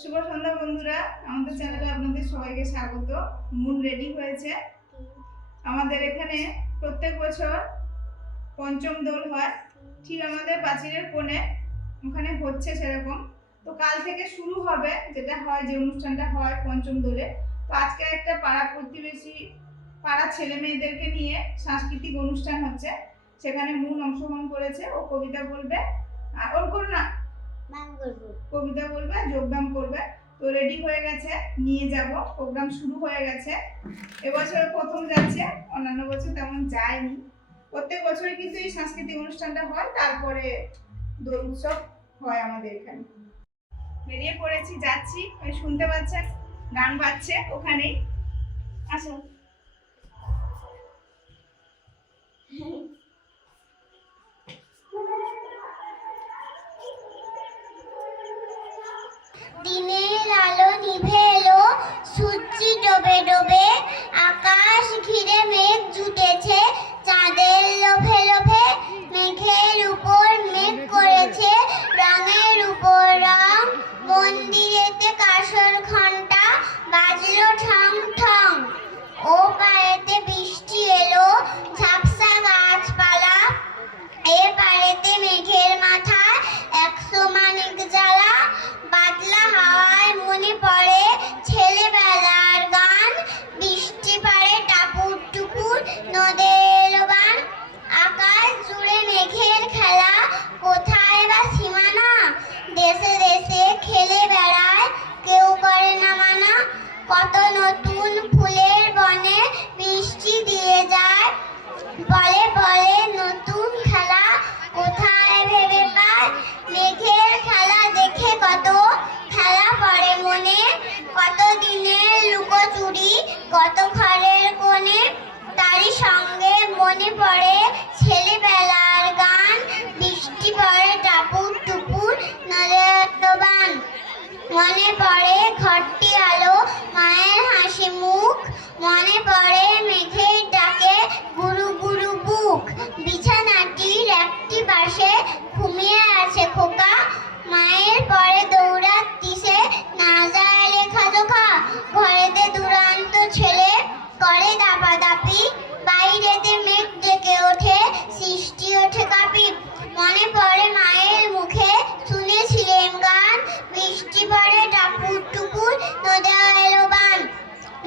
শুভ সন্ধ্যা বন্ধুরা, আমাদের চ্যানেলে আপনাদের সবাইকে স্বাগত। মুন রেডি হয়েছে। আমাদের এখানে প্রত্যেক বছর পঞ্চম দোল হয়, ঠিক আমাদের পাঁচিলের কোণে ওখানে হচ্ছে সেরকম। তো কাল থেকে শুরু হবে, যেটা হয় যে অনুষ্ঠানটা হয় পঞ্চম দোলে। তো আজকে একটা পাড়া প্রতিবেশী পাড়া ছেলে মেয়েদেরকে নিয়ে সাংস্কৃতিক অনুষ্ঠান হচ্ছে, সেখানে মুন অংশগ্রহণ করেছে। ও কবিতা বলবে, আর ওর করো না, কবিতা বলবে, যোগব্যায়াম করবে। তো রেডি হয়ে গেছে, নিয়ে যাব, প্রোগ্রাম শুরু হয়ে গেছে। এবছর প্রথম যাচ্ছে, অন্যান্য বছর তেমন যায়নি। প্রত্যেক বছরই কিন্তু এই সাংস্কৃতিক অনুষ্ঠানটা হয়, তারপরে দোল উৎসব হয় আমাদের এখানে। বেরিয়ে পড়েছি, যাচ্ছি। ওই শুনতে পাচ্ছেন গান বাজছে ওখানেই, আসো। দিনের আলো নিভে এলো, সূর্য ডোবে ডোবে, আকাশ ঘিরে মেঘ জুটেছে, চাঁদের লোভে লোভে মেঘের উপর মেঘ করেছে রঙের উপর রং। মন্দিরেতে কাঁসর ঘন্টা বাজলো ঠং ঠং, ও পাড়েতে বৃষ্টি এলো, ঝাপসা গাছপালা, এ পাড়েতে মেঘের মাথায় 100 মানিক জ্বালা। বাদলা হাওয়ায় মনে পড়ে ছেলেবেলার গান, বৃষ্টি পাড়ে টাপুর টুপুর নদে এলো বান। আকাশ জুড়ে মেঘের খেলা, কোথায় বা সীমানা, দেশে দেশে খেলে বেড়ায়, কেউ করে না মানা। কত নতুন ফুলের বনে বৃষ্টি দিয়ে যায়, বলে বলে নতুন খেলা, কোথায় ভেবে পায়। মেঘের খেলা দেখে কত খেলা পড়ে মনে, কত দিনের লুকোচুরি কত ঘরের কোণে, তারই সঙ্গে মনে পড়ে ছেলেবেলার গান, বৃষ্টি পড়ে টাপুর টুপুর নদে এলো বান। মনে পড়ে ঘরটি আলো, মায়ের হাসি মুখ, মনে পড়ে মেঘের ডাকে গুরু গুরু বুক। বিছানাটির একটি পাশে ঘুমিয়ে আছে খোকা, মায়ের পরে দৌড়াচ্ছিসে না যায় লেখা জোখা। ঘরেতে দুরান্ত ছেলে করে দাপাদাপি, বাইরেতে মেঘ ডেকে ওঠে, সৃষ্টি ওঠে কাঁপি। মনে পড়ে মায়ের মুখে শুনেছিলেন গান, বৃষ্টি পড়ে টাপুর টুপুর নদে এলো বান।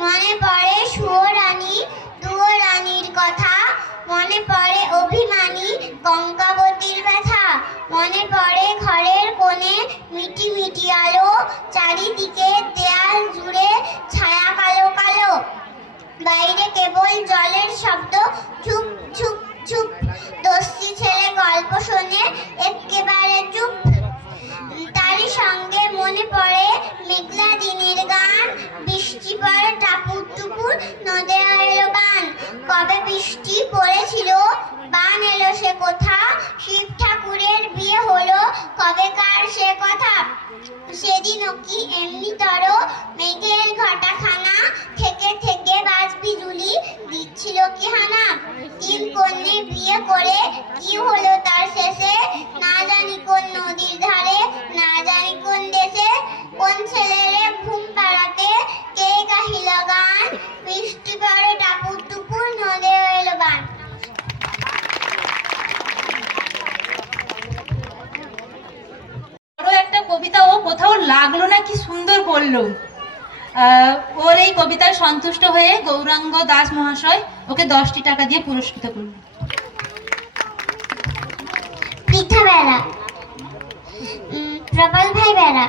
মনে পড়ে সুয়োরানী দুয়োরানীর কথা, মনে পড়ে অভিমানী কঙ্কাবতীর ব্যথা। মনে পড়ে ঘরের কোণে মিটি মিটি আলো, চারিদিকে দেয়াল জুড়ে ছায়া কালো কালো, বাইরে কেবল জলের শব্দ, চুপ চুপ চুপ। দস্যি ছেলে গল্প শোনে একেবারে চুপ, তারই সঙ্গে মনে পড়ে মেঘলা দিনের গান, বৃষ্টি পড়ে টাপুর টুপুর নদে এলো বান। কবে বৃষ্টি পড়েছিল বান এলো সে কোথা, শিব ঠাকুরের বিয়ে হলো কবেকার সে কথা। সেদিনও কি এমনি তর মেঘের ঘটাখানা, থেকে থেকে বাজ বিজুলি দিচ্ছিল কি হানা। 3 কন্যে বিয়ে করে কি হলো তার শেষে, না জানি কোন নদীর ধারে, না জানি কোন দেশে। কোন ছেলেরে ঘুম পাড়াতে কে গাহিল গান, বৃষ্টি পড়ে টাপুর টুপুর নদে এলো বান। একটা কবিতা ও কোথাও লাগলো না, কি সুন্দর বললো। ওর এই কবিতায় সন্তুষ্ট হয়ে গৌরাঙ্গ দাস মহাশয় ওকে 10টি টাকা দিয়ে পুরস্কৃত করলেন। পৃথা বেড়া, প্রবল ভাই বেড়া।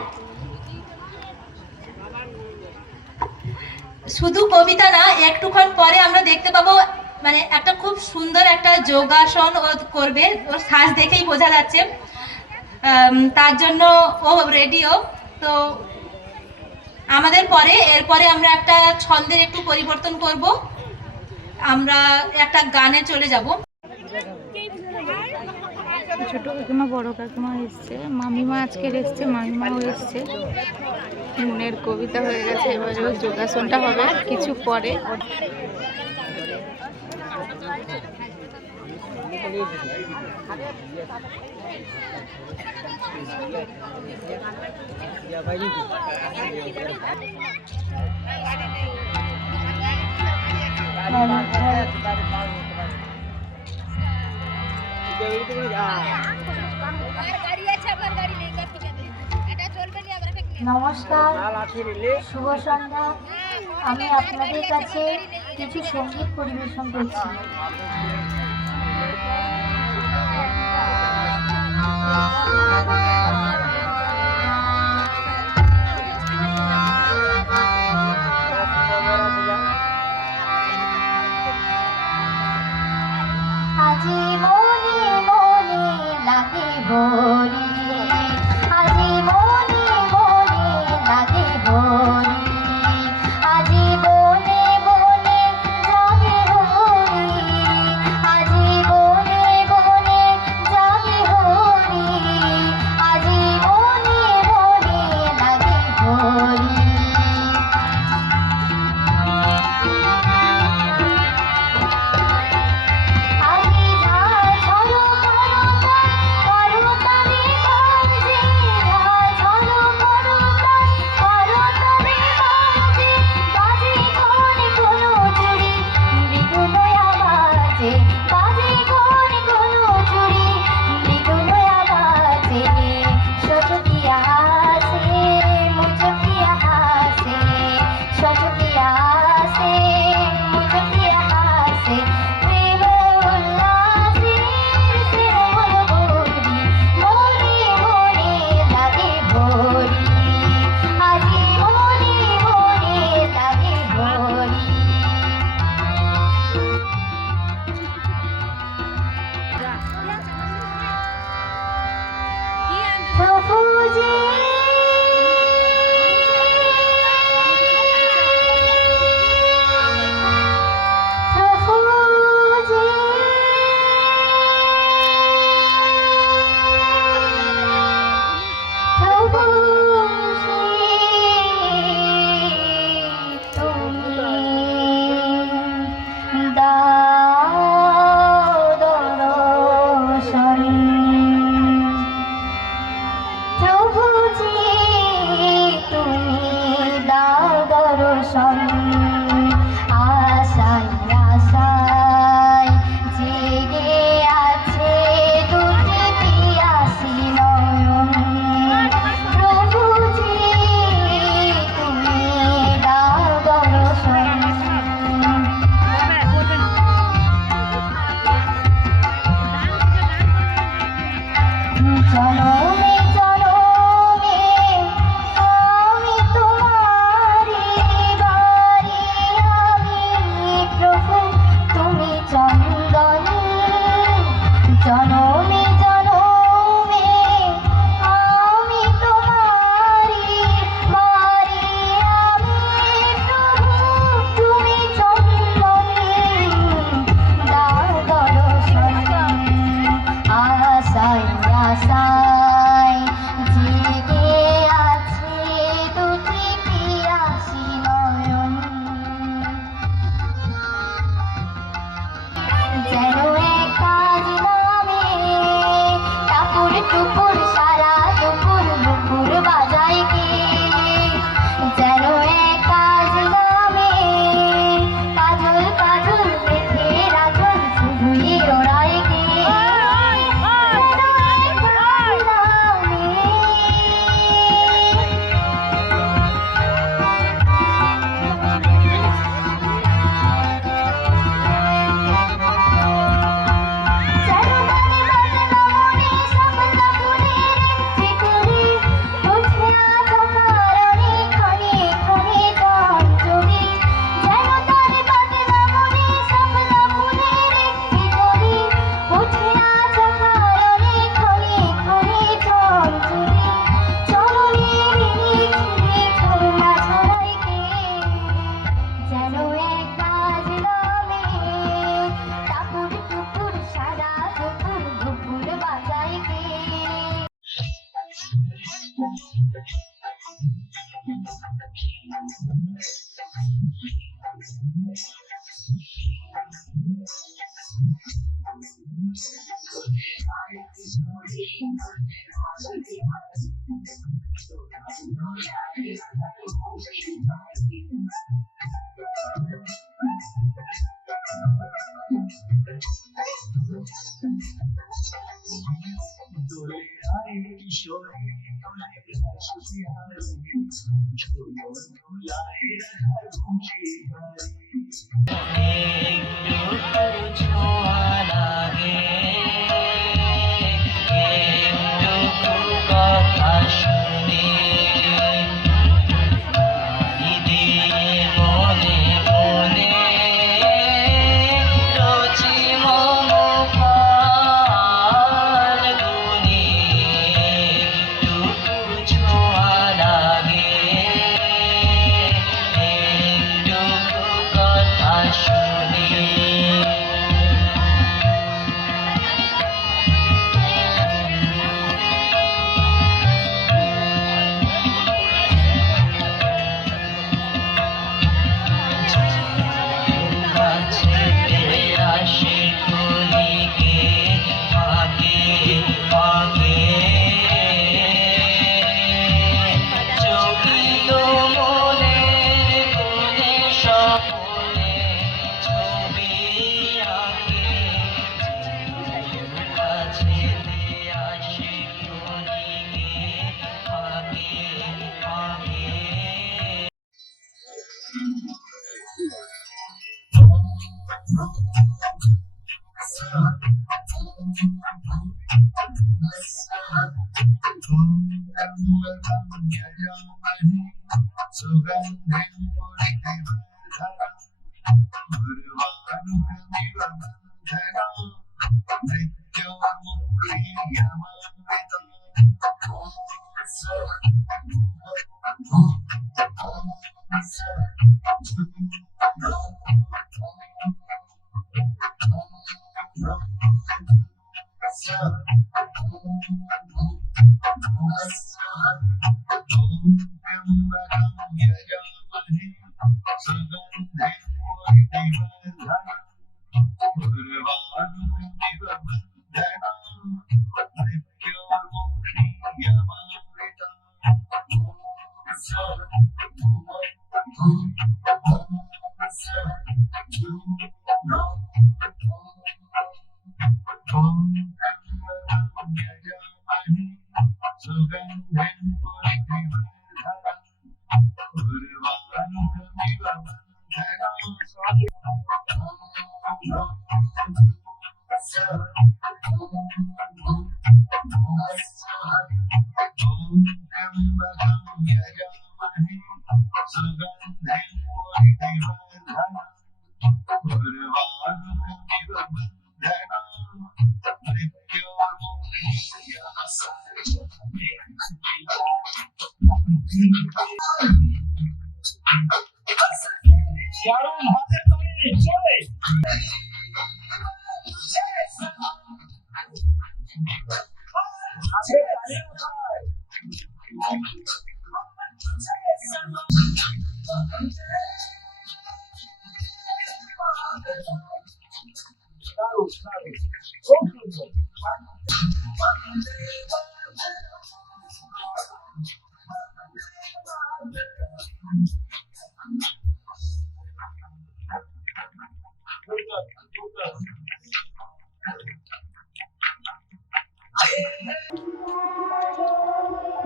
শুধু কবিতা না, একটুক্ষণ পরে আমরা দেখতে পাবো মানে একটা খুব সুন্দর একটা যোগাসন ও করবে, ওর সাজ দেখেই বোঝা যাচ্ছে। তার জন্য ও রেডিও। তো আমাদের এরপরে আমরা একটা ছন্দের একটু পরিবর্তন করব, আমরা একটা গানে চলে যাব। ছোট কাকিমা বড় কাকিমা এসছে, মামিমা আজকে এসছে, মামিমাও এসছে। মুনের কবিতা হয়ে গেছে, এবারে যোগাসনটা হবে কিছু পরে। নমস্কার, শুভ সন্ধ্যা। আমি আপনাদের কাছে কিছু সঙ্গীত পরিবেশন করছি। আজি মনে মনে লাগে বলি, আজি মনে মনে লাগে বলি, আজি বনে বনে জাগে হরি, আজি বনে বনে জাগে হরি, আজি মনে মনে লাগে হরি। Thank you.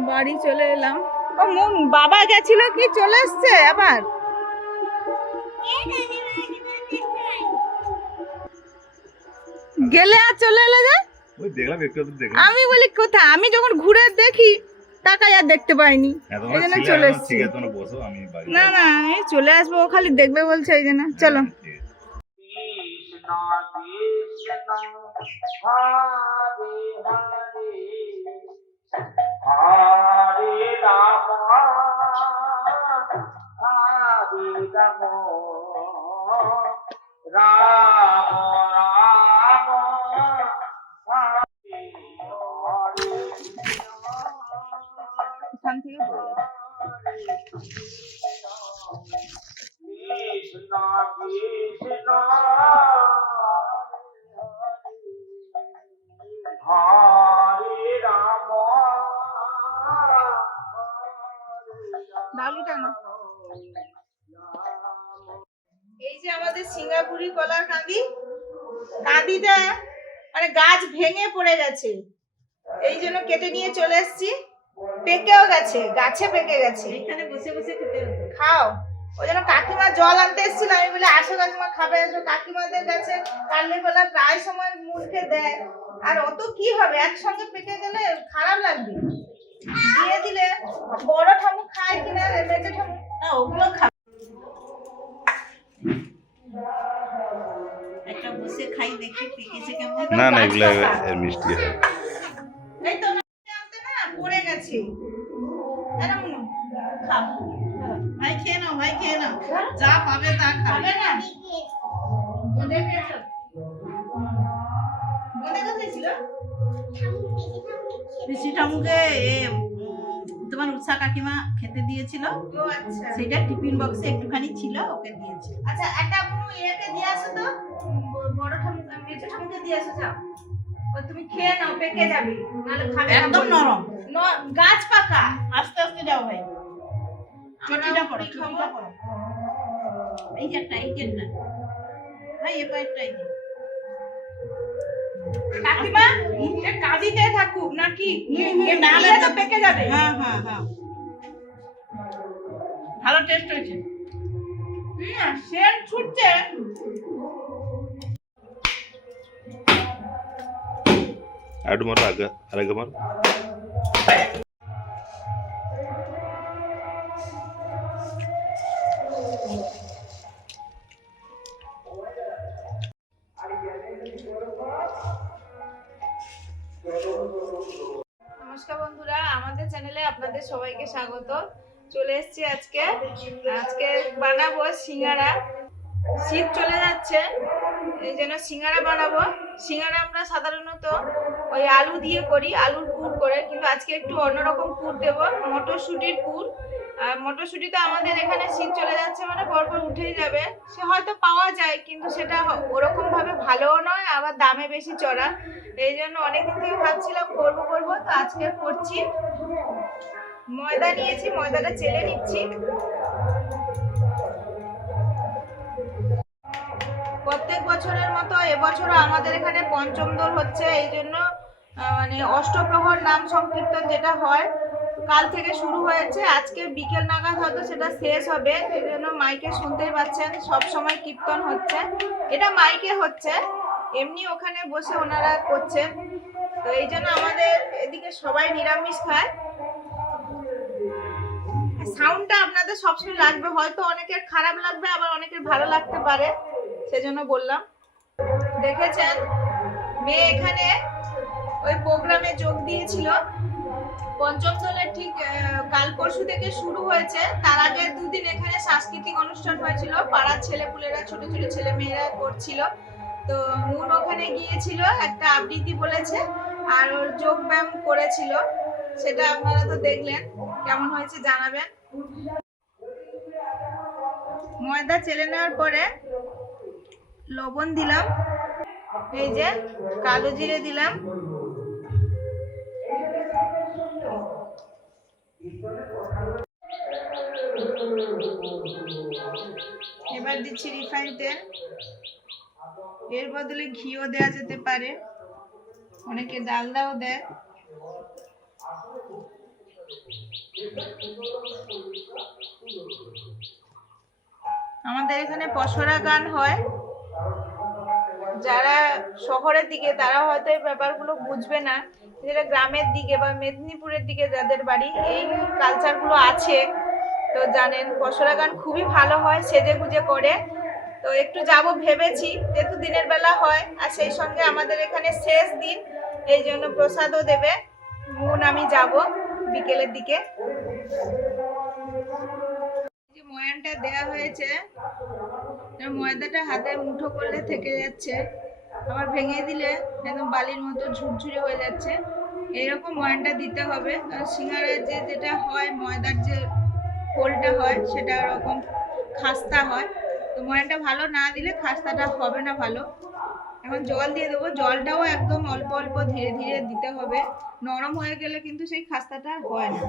বাড়ি চলে এলাম। ও মন বাবা গেছিল কি চলে এসছে আবার? গেলে আর চলে এলে যে? ওই দেখলাম একটু দেখলাম। আমি বলি কোথায়, আমি যখন ঘুরে দেখি তাকাই আর দেখতে পাইনি, এই জন্য চলে এসছি। ঠিক আছে, তোমরা বসো, আমি বাড়ি না না এই চলে আসবো, ও খালি দেখবে বলছে এই জন্য। চলো। এখান থেকে পড়ে যাবে। ডালিটা না এই যে আমাদের সিঙ্গাপুরি কলার কাঁদিটা মানে গাছ ভেঙে পড়ে গেছে, এই জন্য কেটে নিয়ে চলে এসেছি। পেকেও গেছে, গাছে পেকে গেছে, এখানে বসে বসে খেতে হবে। খাও। ওই জন্য কাকিমা জল আনতে এসেছিল, আমি বলে আসো কাকিমা খাবে, আসো। কাকিমাদের কাছে কাটলে কলা প্রায় সময় মুখে দেয়, আর অত কি হবে, একসঙ্গে পেকে গেলে খারাপ লাগবে। দিয়ে দিলে বড় ঠামু খায় কিনা, মেজে ঠামু না, ওগুলো খাবে। একটা বসে খাই দেখি পেকেছে কেমন। না না, এগুলো এর মিষ্টি হয়। এই তো আনতে না পড়ে গেছে। আরে মুনু খাও, ভাই খেয়ে নাও, ভাই খেয়ে নাও, যা পাবে তা খাবে না। বোঁদে খেয়েছো? বোঁদে কোথায় ছিল? পিসি ঠামুকে তোমার উৎসা কাকিমা খেতে দিয়েছিল, ও আচ্ছা সেটা টিফিন বক্সে একটুখানি ছিল, ওকে দিয়েছি। আচ্ছা, একটা মুনু একে দিয়ে আসো তো, বড় ঠামু মেজো ঠামুকে দিয়ে আসো, যাও। ও তুমি খেয়ে নাও, পেকে যাবে, নাহলে খাবে না। একদম বলবে। নরম। গাছ পাকা। আস্তে আস্তে যাও ভাই, চটিটা পড়ো, আমরা চটিটা পড়ো। এই যে একটা, এই যে একটা ভাই, এ পায়েরটা এই যে। কাকিমা এ কাঁদিতে থাকুক নাকি? নাহলে তো পেকে যাবে। হ্যাঁ হ্যাঁ হ্যাঁ, ভালো টেস্ট হয়েছে। সেন্ট ছুটছে। আরেকটু মারো, আরেকটু মারো। নমস্কার বন্ধুরা, আমাদের চ্যানেলে আপনাদের সবাইকে স্বাগত। চলে এসেছি আজকে বানাবো সিঙ্গারা। শীত চলে যাচ্ছে, এই জন্য সিঙ্গারা বানাবো। সিঙ্গারা আমরা সাধারণত ওই আলু দিয়ে করি, আলুর পুর করে, কিন্তু আজকে একটু অন্যরকম পুর দেবো, মটরশুঁটির পুর। আর মটরশুঁটি তো আমাদের এখানে শীত চলে যাচ্ছে মানে পরপর উঠেই যাবে, সে হয়তো পাওয়া যায়, কিন্তু সেটা ওরকম ভাবে ভালোও নয়, আবার দামে বেশি চড়া। এই জন্য অনেকদিন থেকে ভাবছিলাম করবো, তো আজকে করছি। ময়দা নিয়েছি, ময়দাটা চেলে নিচ্ছি। প্রত্যেক বছরের মতো এবছরও আমাদের এখানে পঞ্চম দোল হচ্ছে, এই জন্য মানে অষ্টপ্রহর নাম সংকীর্তন যেটা হয় কাল থেকে শুরু হয়েছে, আজকে বিকেল নাগাদ হয়তো সেটা শেষ হবে। এই জন্য মাইকে শুনতেই পাচ্ছেন সব সময় কীর্তন হচ্ছে, এটা মাইকে হচ্ছে, এমনি ওখানে বসে ওনারা করছেন। তো এই জন্য আমাদের এদিকে সবাই নিরামিষ খায়। সাউন্ডটা আপনাদের সবসময় লাগবে, হয়তো অনেকের খারাপ লাগবে, আবার অনেকের ভালো লাগতে পারে, সেজন্য বললাম। দেখেছেন মেয়ে এখানে ওই প্রোগ্রামে যোগ দিয়েছিল, পঞ্চম দলের ঠিক কাল পরশু থেকে শুরু হয়েছে। তার আগে দুদিন এখানে সাংস্কৃতিক অনুষ্ঠান হয়েছিল, পাড়ার ছেলেপুলেরা, ছোট ছোট ছেলে মেয়েরা করছিল। তো মুন ওখানে গিয়েছিল, একটা আবৃত্তি বলেছে আর ওর যোগ ব্যায়াম করেছিল, সেটা আপনারা তো দেখলেন, কেমন হয়েছে জানাবেন। ময়দা চেলে নেওয়ার পরে লবণ দিলাম, এই যে কালো জিরে দিলাম, এবার দিচ্ছি রিফাইন তেল, এর বদলে ঘিও দেওয়া যেতে পারে, অনেকে ডালদাও দেয়। আমাদের এখানে পসরা গান হয়, যারা শহরের দিকে তারা হয়তো এই ব্যাপারগুলো বুঝবে না, যেটা গ্রামের দিকে বা মেদিনীপুরের দিকে যাদের বাড়ি এই কালচারগুলো আছে, তো জানেন পসরা গান খুবই ভালো হয়, সেজে গুজে করে। তো একটু যাব ভেবেছি, যেহেতু দিনের বেলা হয় আর সেই সঙ্গে আমাদের এখানে শেষ দিন, এই জন্য প্রসাদও দেবে। মুন আমি যাব বিকেলের দিকে। যে ময়ানটা দেয়া হয়েছে, ময়দাটা হাতে মুঠো করলে থেকে যাচ্ছে, আবার ভেঙে দিলে একদম বালির মতো ঝুরঝুরে হয়ে যাচ্ছে। এরকম ময়ানটা দিতে হবে। আর সিঙ্গারার যেটা হয়, ময়দার যে খোলটা হয় সেটা ওরকম খাস্তা হয়, তো ময়ানটা ভালো না দিলে খাস্তাটা হবে না ভালো। এখন জল দিয়ে দেবো, জলটাও একদম অল্প অল্প ধীরে ধীরে দিতে হবে, নরম হয়ে গেলে কিন্তু সেই খাস্তাটা হয় না।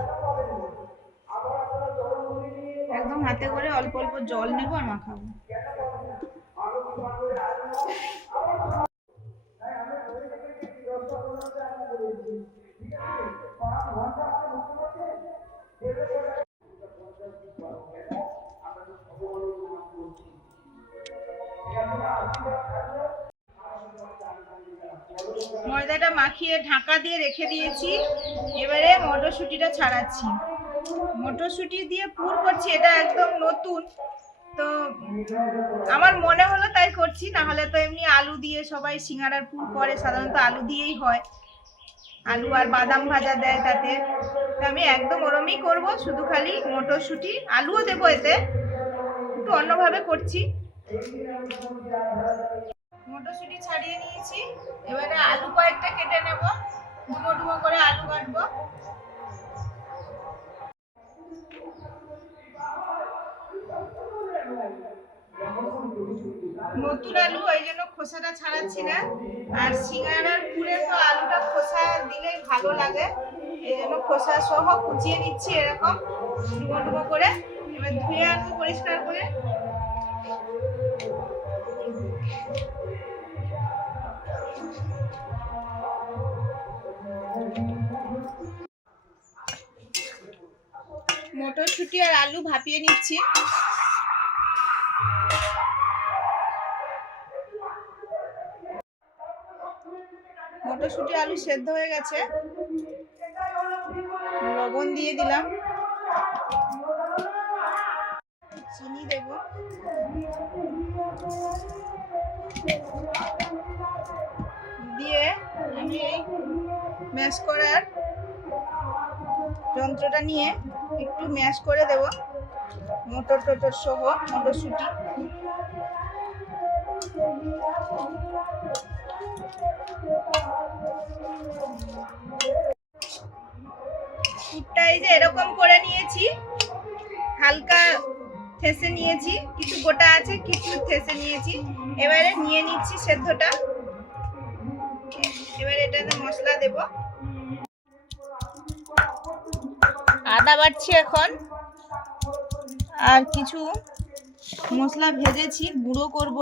একদম হাতে করে অল্প অল্প জল নেব আর মাখাবো। ময়দাটা মাখিয়ে ঢাকা দিয়ে রেখে দিয়েছি। এবারে মটরশুঁটিটা ছাড়াচ্ছি। মটরশুঁটি দিয়ে পুর করছি, এটা একদম নতুন, তো আমার মনে হলো তাই করছি, না হলে তো এমনি আলু দিয়ে সবাই সিঙ্গারার পুর করে, সাধারণত আলু দিয়েই হয়, আলু আর বাদাম ভাজা দেয় তাতে। তো আমি একদম ওরমই করব, শুধু খালি মটরশুঁটি, আলুও দেবো এতে, একটু অন্যভাবে করছি। মটরশুঁটি ছাড়িয়ে নিয়েছি, এবারে আলু কয়েকটা কেটে নেব, ডুমো ডুমো করে আলু কাটবো। নতুন আলু, ওই জন্য খোসাটা ছাড়াচ্ছি না, আর সিঙ্গারার পুরে তো আলুটা খোসা দিলেই ভালো লাগে, এই জন্য খোসা সহ কুচিয়ে নিচ্ছি এরকম ডুমো ডুমো করে। এবার ধুয়ে আনবো পরিষ্কার করে। মটরশুঁটি আর আলু ভাপিয়ে নিচ্ছি। মটরশুঁটি আলু সেদ্ধ হয়ে গেছে, লবণ দিয়ে দিলাম, চিনি দেব, দিয়ে আমি এই ম্যাশ করার যন্ত্রটা নিয়ে একটু ম্যাশ করে দেব মটর টটর সহ মটরশুঁটি। পুরটা এই যে এরকম করে নিয়েছি, হালকা থেসে নিয়েছি, কিছু গোটা আছে কিছু থেসে নিয়েছি। এবারে নিয়ে নিচ্ছি সেদ্ধটা, এবারে এটাতে মশলা দেব। আদা বাটছি এখন, আর কিছু মশলা ভেজেছি গুঁড়ো করব,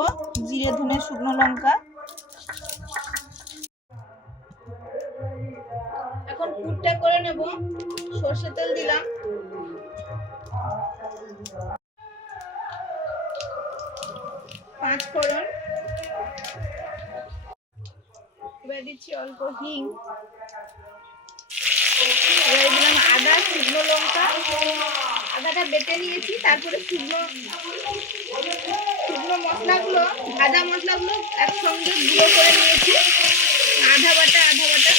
জিরে ধনে শুকনো লঙ্কা। এখন পুরটা করে নেব, সরষে তেল দিলাম, পাঁচ ফোড়ন, এবার দিচ্ছি অল্প হিং, এবার দিলাম আদা শুকনো লঙ্কা, আদাটা বেটে নিয়েছি, তারপরে শুকনো মশলাগুলো, ভাজা মশলাগুলো একসঙ্গে গুঁড়ো করে নিয়েছি, আধা বাটা আধা বাটা।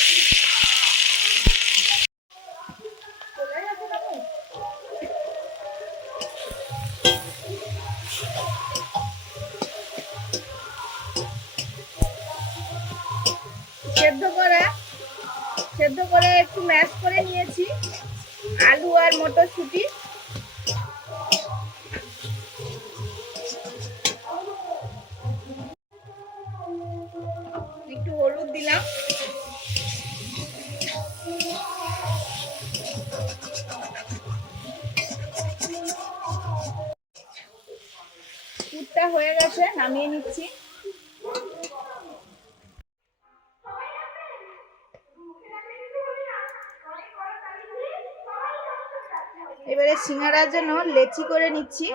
সেদ্ধ করে একটু ম্যাশ করে নিয়েছি আলু আর মটরশুঁটি। একটু হলুদ দিলাম, পুরটা হয়ে গেছে, নামিয়ে নিচ্ছি। এবারে সিঙ্গারার জন্য লেচি করে নিচ্ছি।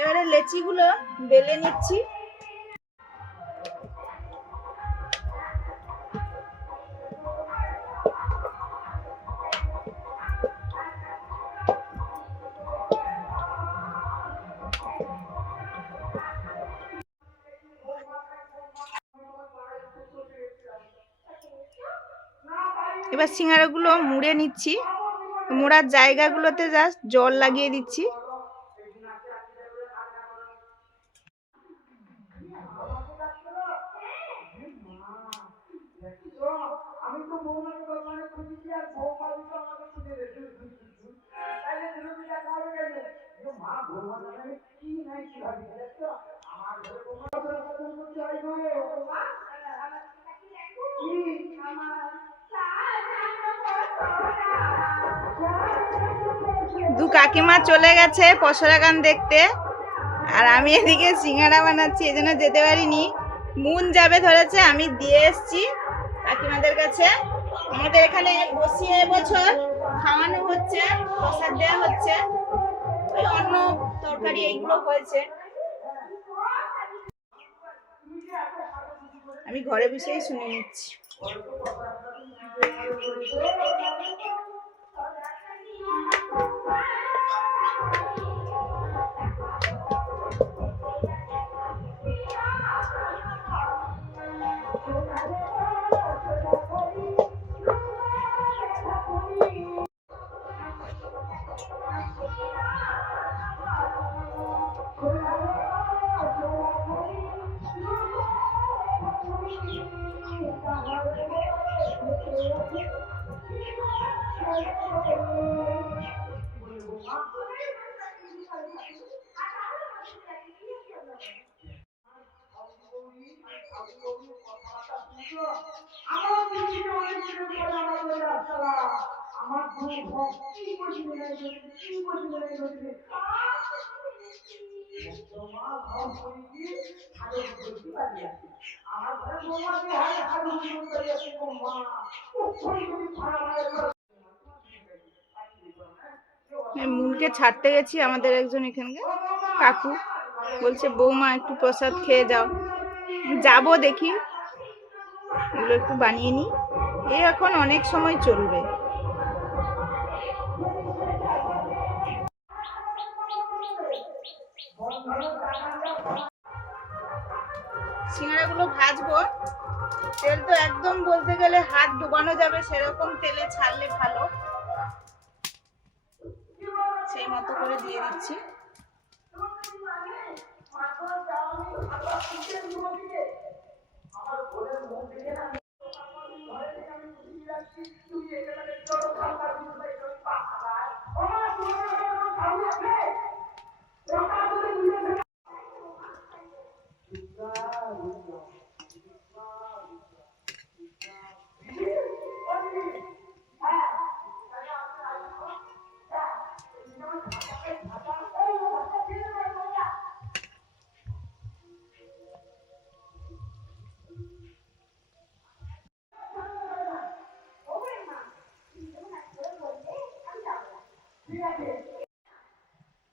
এবারে লেচিগুলো বেলে নিচ্ছি। এবার সিঙ্গারাগুলো মুড়ে নিচ্ছি, মোড়ার জায়গাগুলোতে জাস্ট জল লাগিয়ে দিচ্ছি। দু কাকিমা চলে গেছে পসরা গান দেখতে, আর আমি এদিকে সিঙ্গারা বানাচ্ছি, এই জন্য যেতে পারিনি। মুন যাবে ধরেছে, আমি দিয়ে এসছি কাকিমাদের কাছে। আমাদের এখানে বসিয়ে এবছর খাওয়ানো হচ্ছে, প্রসাদ দেওয়া হচ্ছে, ওই অন্ন তরকারি এইগুলো হয়েছে। আমি ঘরে বসেই শুনে নিচ্ছি। মুনকে ছাড়তে গেছি, আমাদের একজন এখানকার কাকু বলছে বৌমা একটু প্রসাদ খেয়ে যাও। যাবো, দেখি এগুলো একটু বানিয়ে নিই, এই এখন অনেক সময় চলবে। সিঙ্গারাগুলো ভাজবো, তেল তো একদম বলতে গেলে হাত ডুবানো যাবে সেরকম তেলে ছাড়লে ভালো, সেই মতো করে দিয়ে দিচ্ছি।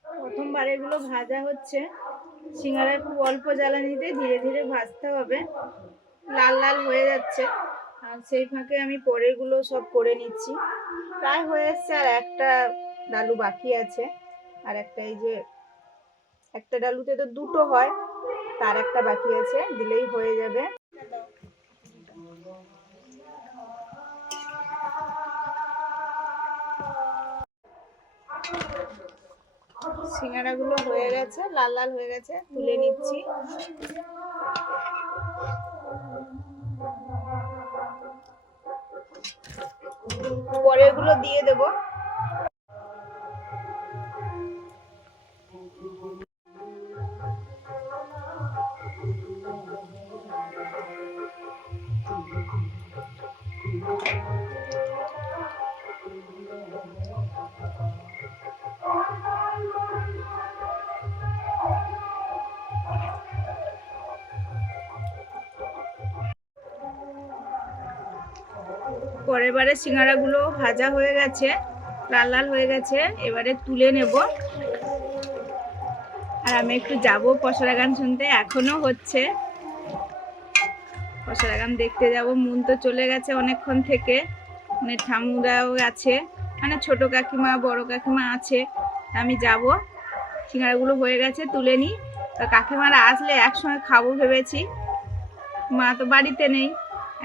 প্রথমবার এগুলো ভাজা হচ্ছে, সিঙ্গারা খুব অল্প জ্বালানিতে ধীরে ধীরে ভাজতে হবে, লাল লাল হয়ে যাচ্ছে। আর সেই ফাঁকে আমি পরেরগুলো সব করে নিচ্ছি, প্রায় হয়ে এসছে, আর একটা ডালু বাকি আছে। আর একটা এই যে একটা ডালুতে তো দুটো হয়, তার একটা বাকি আছে, দিলেই হয়ে যাবে। সিঙ্গারাগুলো হয়ে গেছে, লাল লাল হয়ে গেছে, তুলে নিচ্ছি। পরেরগুলো দিয়ে দেব। পরের বারে সিঙ্গারাগুলো ভাজা হয়ে গেছে, লাল লাল হয়ে গেছে, এবারে তুলে নেব। আর আমি একটু যাব পসরা গান শুনতে, এখনো হচ্ছে, পসরা গান দেখতে যাব। মুন তো চলে গেছে অনেকক্ষণ থেকে, মানে ঠামুরাও আছে, মানে ছোট কাকিমা বড় কাকিমা আছে। আমি যাব, সিঙ্গারাগুলো হয়ে গেছে, তুলে নিই। কাকিমারা আসলে একসঙ্গে খাবো ভেবেছি, মা তো বাড়িতে নেই,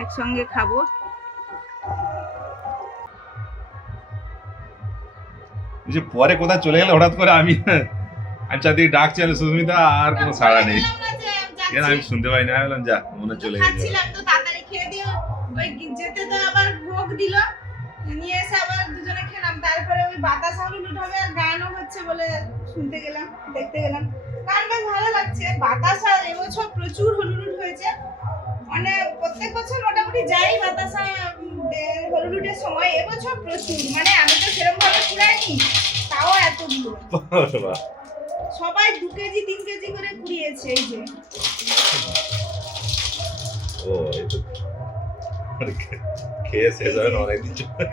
একসঙ্গে খাবো। যে পরে কোথায় চলে গেলে হঠাৎ করে, আমি চারদিকে ডাকছি সুস্মিতা, আর কোনো সাড়া নেই, আমি শুনতে পাই না, বললাম যা মনে চলে গেছে। খাচ্ছিলাম তো তাড়াতাড়ি খেয়ে দিয়ে, ওই যেতে তো আবার ভোগ দিল, নিয়ে এসে আবার দুজনে খেলাম। তারপরে ওই বাতাসা হলুদ হবে আর গানও হচ্ছে বলে শুনতে গেলাম, দেখতে গেলাম। গান বেশ ভালো লাগছে। বাতাসা এবছর প্রচুর হলুদ হয়েছে, মানে প্রত্যেক বছর মোটামুটি যাই বাতাসা হলুদের সময়, এবছর প্রচুর, মানে আমি তো সেরকম ভাবে ঘুরাইনি, তাও তাও এতগুলো। বাহ, সবাই 2 কেজি 3 কেজি করে কুড়িয়েছে। এই যে ও এই তো মানে খেয়ে শেষ হবে না অনেকদিন চলে।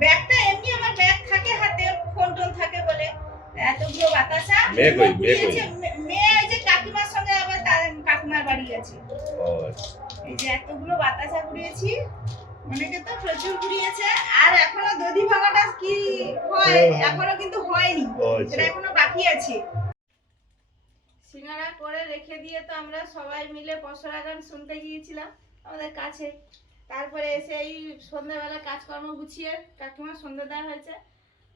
ব্যাগটা এমনি আমার ব্যাগ থাকে হাতে, ফোন টোন থাকে বলে এতগুলো বাতাসা মেয়ে কই, মেয়ে কই? কুড়িয়েছে। মেয়ে ওই যে কাকিমার সঙ্গে আবার তার কাকিমার বাড়ি গেছে। ও আচ্ছা। এই যে এতগুলো বাতাসা কুড়িয়েছি, অনেকে তো প্রচুর কুড়িয়েছে। আর এখনো দধি ভাঙাটা কি হয় এখনো কিন্তু হয়নি, ও আচ্ছা। সেটা এখনো বাকি আছে। সিঙ্গারা করে রেখে দিয়ে তো আমরা সবাই মিলে পসরা গান শুনতে গিয়েছিলাম আমাদের কাছে। তারপরে এসে এই সন্ধ্যাবেলা কাজকর্ম গুছিয়ে কাকিমার সন্ধ্যা দেওয়া হয়েছে,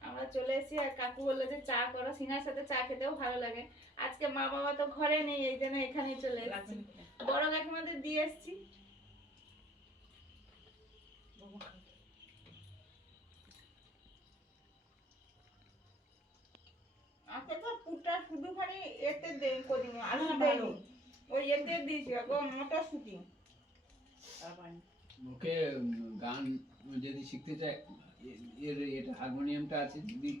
আমরা চলে এসেছি। আর কাকু বললো যে চা করো, সিঙ্গার সাথে চা খেতেও ভালো লাগে। আজকে মা বাবা তো ঘরে নেই, এই জন্য এখানেই চলে এসেছি, বড় কাকিমাদের দিয়ে এসেছি। আজকে তো পুরটা শুধু খালি এতে করি, আলু দেয়নি, ওই এতে দিয়েছি এখন মটরশুঁটি। ওকে গান যদি শিখতে চায়, এর এটা হারমোনিয়ামটা আছে দিদি,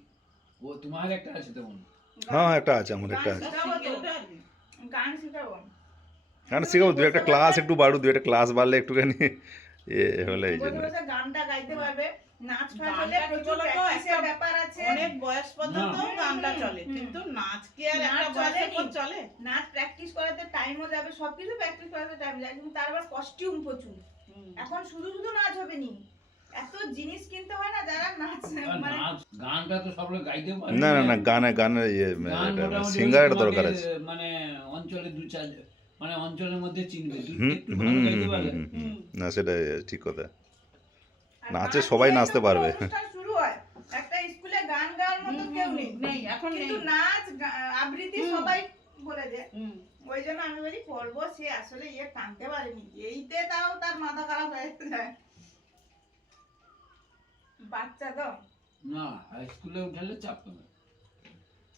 ও তোমার একটা আছে তেমন। হ্যাঁ একটা আছে, আমার একটা আছে। গান শিখাবো। গান শেখাবো, 2-1 ক্লাস একটু বাড়ু, 2-1 ক্লাস বাড়লে একটুখানি হলে এই বসে জন্য। বসে গানটা গাইতে পারবে। নাচ ফাচ হলে গানটা কি প্রচুর বলতো, প্র্যাকটিসের একটা ব্যাপার আছে। অনেক বয়স পর্যন্ত না। গানটা চলে, কিন্তু নাচ কি আর একটা নাচ বয়সের চলেনি। পর চলে? নাচ প্র্যাকটিস করাতে টাইমও যাবে, সবকিছু প্র্যাকটিস করাতে টাইম যায়, কিন্তু তারপর কস্টিউম প্রচুর। এখন শুধু শুধু নাচ হবে নি, এত জিনিস কিনতে হয় না যারা নাচ আর মানে নাচ গানটা তো সব লোক গাইতেও পারে না না না, গানের গান মোটামুটি সিঙ্গারের তোমাকে, দরকার আছে। মানে অঞ্চলে 2-4 মানে অঞ্চলের মধ্যে চিনবে, হুম একটু হুম ভালো হুম, গাইতে হুম, পারলে। হুম, হুম। না সেটা ঠিক কথা। আর নাচে গান সবাই দিয়ে নাচতে যখন পারবে। অনুষ্ঠান শুরু হয়, একটা স্কুলে গান গাওয়ার মতো কেউ নেই, নেই, এখন নেই। কিন্তু নাচ আবৃত্তি সবাই বলে যে। হুম। ওই জন্য আমি বলি করবো, সে আসলে ইয়ে টানতে পারেনি, এইতে তাও তার মাথা খারাপ হয়ে যায়। বাচ্চা তো না, হাই স্কুলে উঠালে চাপ পাবে।